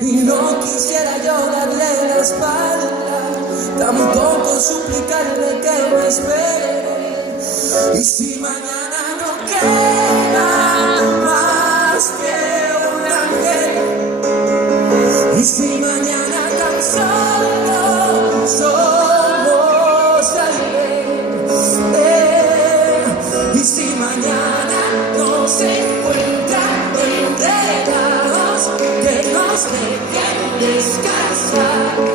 Y no quisiera yo darle la espalda, tampoco suplicarle que me espere. Y si mañana no queda más que un ángel, y si mañana tan solo somos alguien, y si mañana no se encuentran entre lados que nos dejen descansar.